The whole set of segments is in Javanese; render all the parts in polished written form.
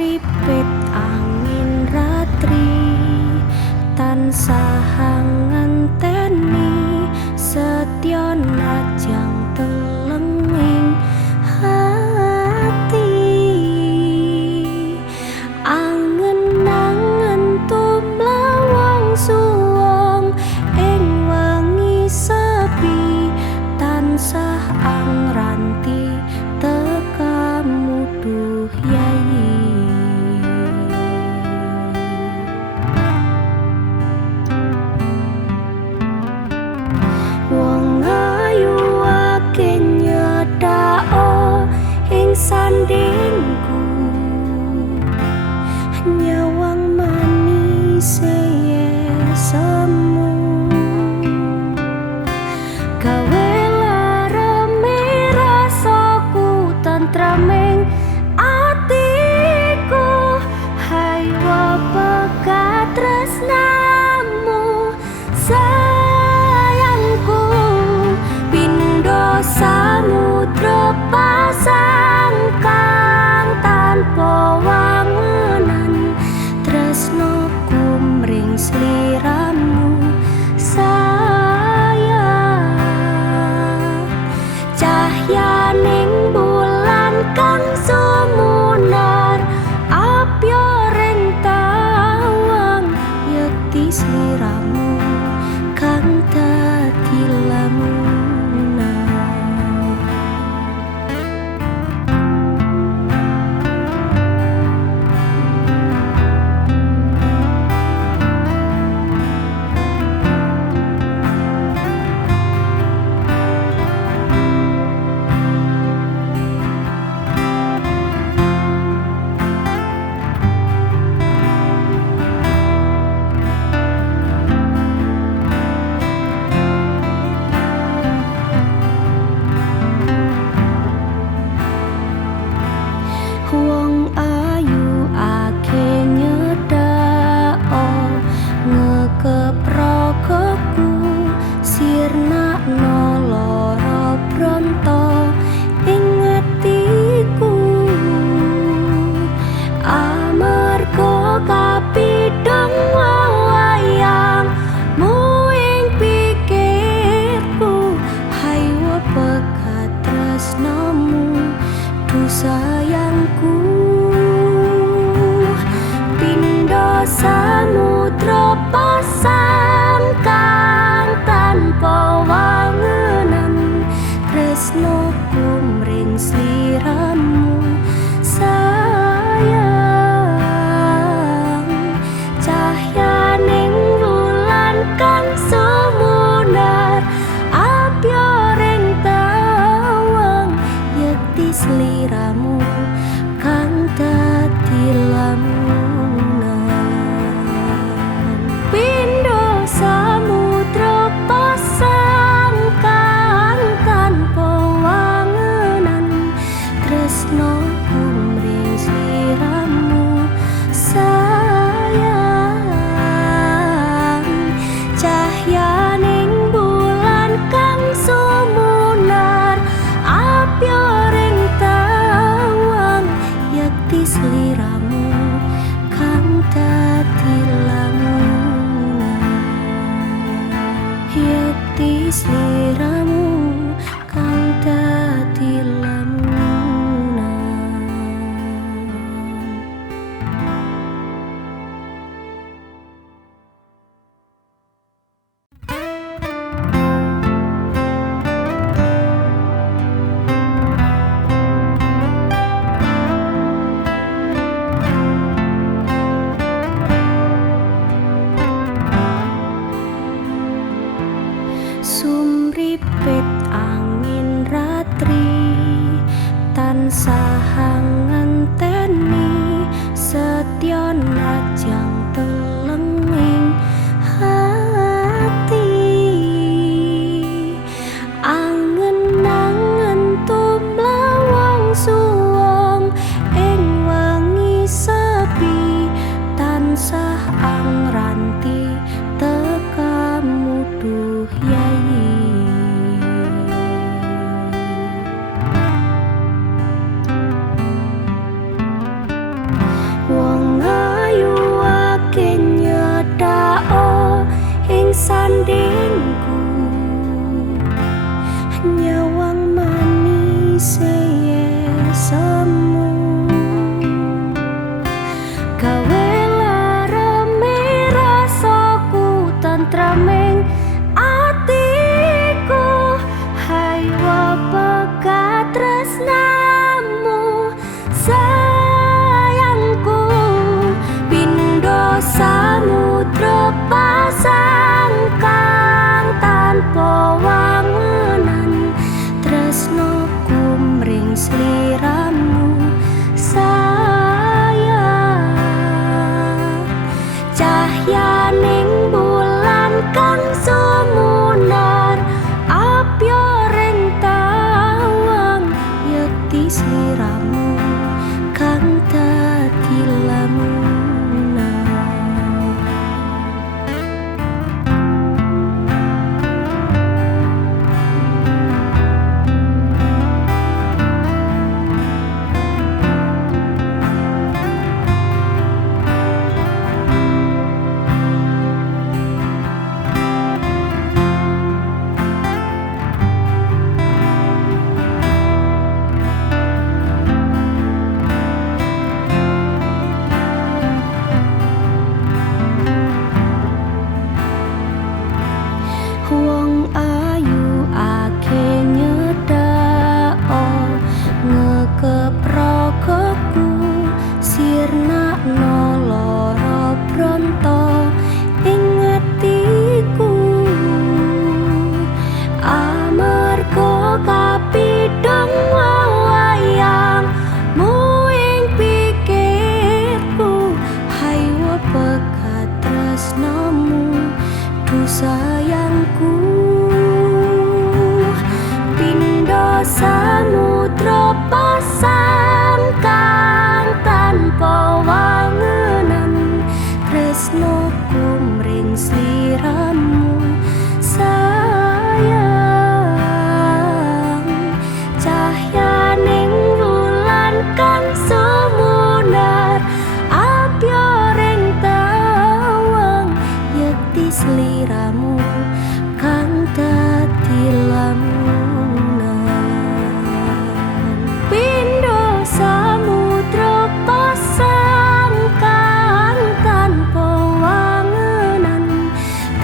Ripit angin ratri tansah ngenteni setya najang telenging hati angen-angen tumlawang suwung ing wengi sepi tansah angranti tekamu duh yayi. Wong ayu ake nyedhak ing sandingku nyawang manis semu gawe lareme rasaku tentraming atiku hai pekat tresnamu sayangku pindho samudra pasang kang tanpa wangunan tresnoku mring sliramu sayang cahyaning bulan kang sumunar apya ring tawang yekti sliramu kang dadi lamunan. Wong ayu ake nyedhak ngekeprokoku sirnakno lara bronto ing atiku amarga kapidhong wayangmu ing pikirku hai pekat tresnamu duh sayangku pindho samudra pasang kang tanpa wangunan tresnoku mring sliramu sayang cahyaning bulan kang sumunar apya ring tawang yekti sliramu kang dadi lamunan pindho samudra pasang kang tanpa wangunan tresnoku mring sliramu sayang cahyaning bulan kang sumunar apya ring tawang yekti sliramu sliramu kang dadi lamunan. Wong ayu ake nyedhako ngekeprokoku sirnakno lara bronto ing atiku amarga kapidhong wayangmu ing pikirku haywa pekat tresnamu duh sayangku pindha samudra pasang kang tanpa wangenan tresnoku mring sliramu sayang cahyaning wulan kang sumunar abyoring tawang yekti sliramu kang dadi lamunan pindha samudra pasang kang tanpa wangenan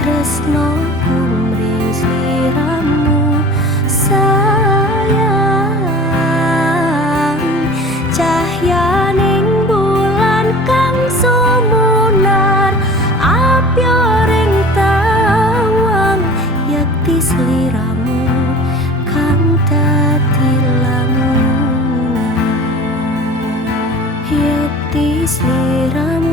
tresnoku mring sliramu sayang cahyaning bulan kang sumunar abyoring tawang yekti sliramu kang dadi lamunan yekti sliramu